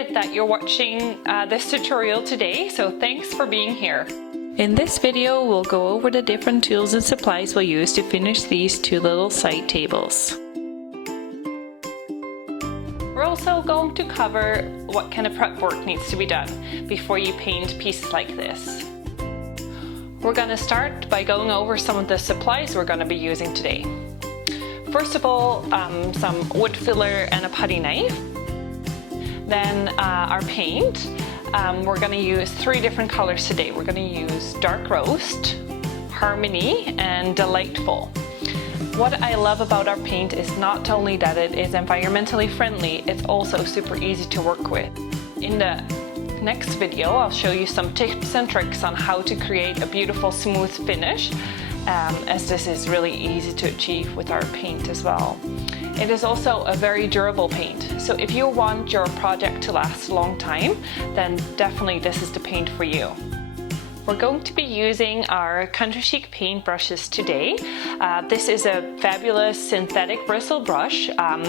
excited that you're watching this tutorial today, so thanks for being here. In this video, we'll go over the different tools and supplies we'll use to finish these two little side tables. We're also going to cover what kind of prep work needs to be done before you paint pieces like this. We're going to start by going over some of the supplies we're going to be using today. First of all, some wood filler and a putty knife. Then our paint. We're going to use 3 different colors today. We're going to use Dark Roast, Harmony, and Delightful. What I love about our paint is not only that it is environmentally friendly, it's also super easy to work with. In the next video, I'll show you some tips and tricks on how to create a beautiful smooth finish, as this is really easy to achieve with our paint as well. It is also a very durable paint, so if you want your project to last a long time, then definitely this is the paint for you. We're going to be using our Country Chic paint brushes today. This is a fabulous synthetic bristle brush.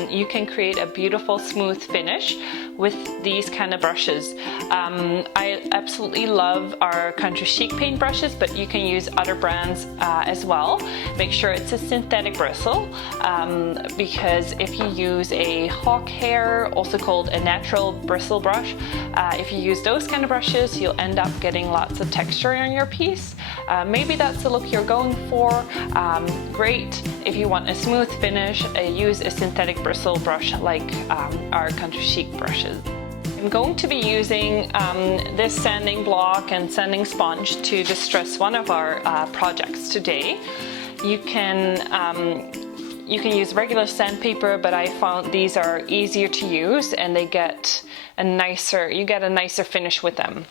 You can create a beautiful smooth finish with these kind of brushes. I absolutely love our Country Chic paint brushes, but you can use other brands as well. Make sure it's a synthetic bristle, because if you use a hawk hair, also called a natural bristle brush, if you use those kind of brushes, you'll end up getting lots of texture on your piece. Maybe that's the look you're going for. Great. If you want a smooth finish, use a synthetic bristle brush like our Country Chic brushes. I'm going to be using this sanding block and sanding sponge to distress one of our projects today. You can use regular sandpaper, but I found these are easier to use and you get a nicer finish with them.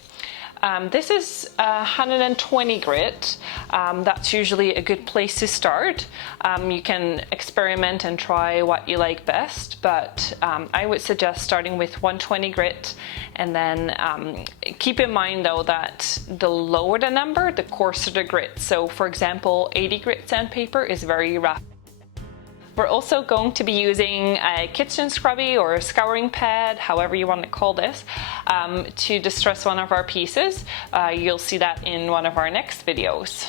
This is 120 grit. That's usually a good place to start. You can experiment and try what you like best, but I would suggest starting with 120 grit, and then keep in mind though that the lower the number, the coarser the grit. So for example, 80 grit sandpaper is very rough. We're also going to be using a kitchen scrubby or a scouring pad, however you want to call this, to distress one of our pieces. You'll see that in one of our next videos.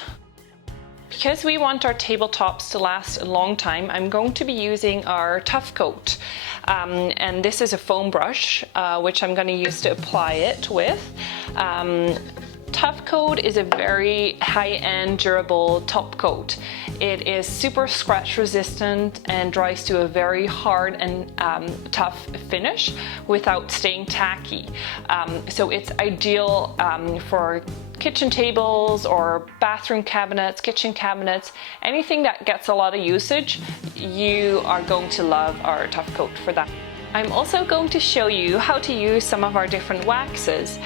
Because we want our tabletops to last a long time, I'm going to be using our Tough Coat. And this is a foam brush, which I'm going to use to apply it with. Tough Coat is a very high-end durable top coat. It is super scratch resistant and dries to a very hard and tough finish without staying tacky. So it's ideal for kitchen tables or bathroom cabinets, kitchen cabinets, anything that gets a lot of usage. You are going to love our Tough Coat for that. I'm also going to show you how to use some of our different waxes.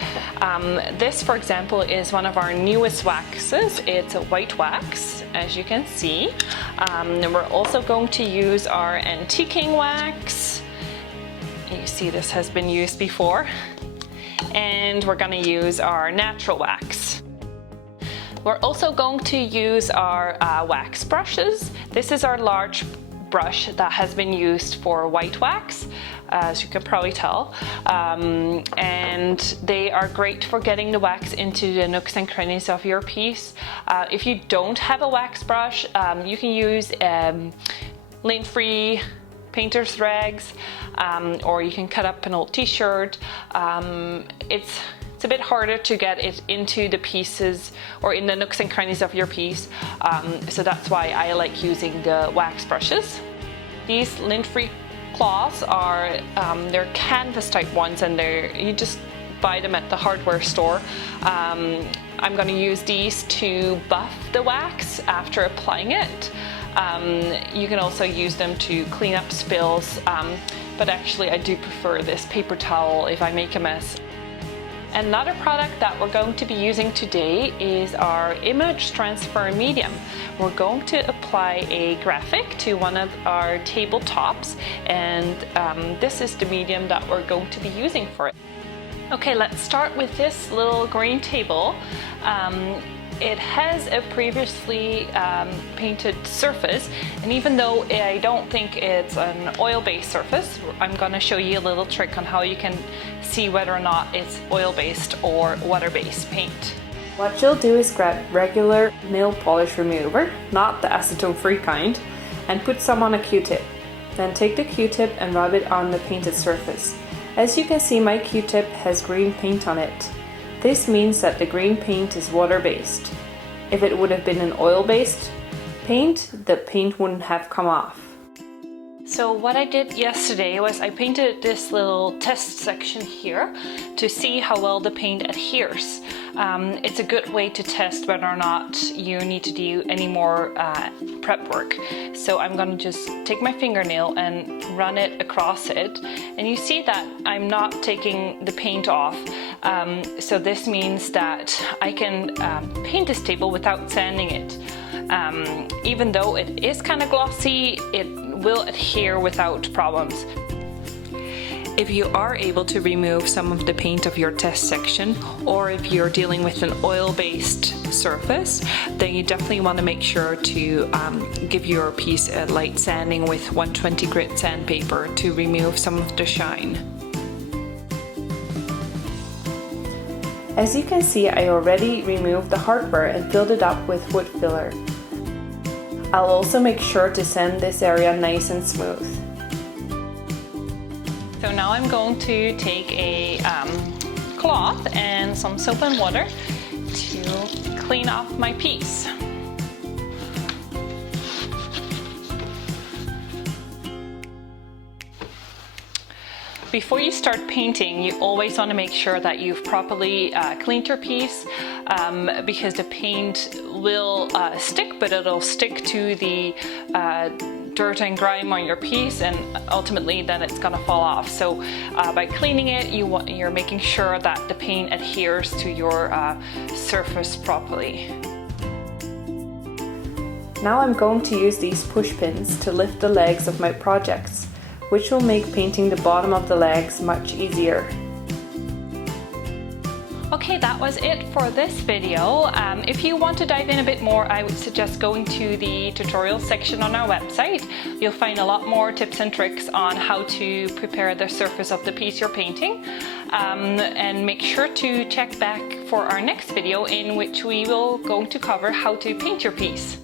This, for example, is one of our newest waxes. It's a white wax, as you can see. And we're also going to use our antiquing wax. You see this has been used before. And we're going to use our natural wax. We're also going to use our wax brushes. This is our large brush that has been used for white wax, as you can probably tell, and they are great for getting the wax into the nooks and crannies of your piece. If you don't have a wax brush, you can use lint-free painter's rags, or you can cut up an old t-shirt. It's a bit harder to get it into the pieces or in the nooks and crannies of your piece, so that's why I like using the wax brushes. These lint-free cloths are they're canvas type ones, and you just buy them at the hardware store. I'm going to use these to buff the wax after applying it. You can also use them to clean up spills, but actually I do prefer this paper towel if I make a mess. Another product that we're going to be using today is our image transfer medium. We're going to apply a graphic to one of our tabletops, and this is the medium that we're going to be using for it. Okay, let's start with this little green table. It has a previously painted surface, and even though I don't think it's an oil-based surface, I'm going to show you a little trick on how you can see whether or not it's oil-based or water-based paint. What you'll do is grab regular nail polish remover, not the acetone-free kind, and put some on a Q-tip. Then take the Q-tip and rub it on the painted surface. As you can see, my Q-tip has green paint on it. This means that the green paint is water-based. If it would have been an oil-based paint, the paint wouldn't have come off. So what I did yesterday was I painted this little test section here to see how well the paint adheres. It's a good way to test whether or not you need to do any more prep work. So I'm going to just take my fingernail and run it across it, and you see that I'm not taking the paint off. So this means that I can paint this table without sanding it. Even though it is kind of glossy, it will adhere without problems. If you are able to remove some of the paint of your test section, or if you're dealing with an oil-based surface, then you definitely want to make sure to give your piece a light sanding with 120 grit sandpaper to remove some of the shine. As you can see, I already removed the hardware and filled it up with wood filler. I'll also make sure to sand this area nice and smooth. So now I'm going to take a cloth and some soap and water to clean off my piece. Before you start painting, you always want to make sure that you've properly cleaned your piece, because the paint will stick, but it'll stick to the dirt and grime on your piece, and ultimately then it's going to fall off. So by cleaning it, you're making sure that the paint adheres to your surface properly. Now I'm going to use these push pins to lift the legs of my projects, which will make painting the bottom of the legs much easier. Okay, that was it for this video. If you want to dive in a bit more, I would suggest going to the tutorial section on our website. You'll find a lot more tips and tricks on how to prepare the surface of the piece you're painting. And make sure to check back for our next video, in which we will go to cover how to paint your piece.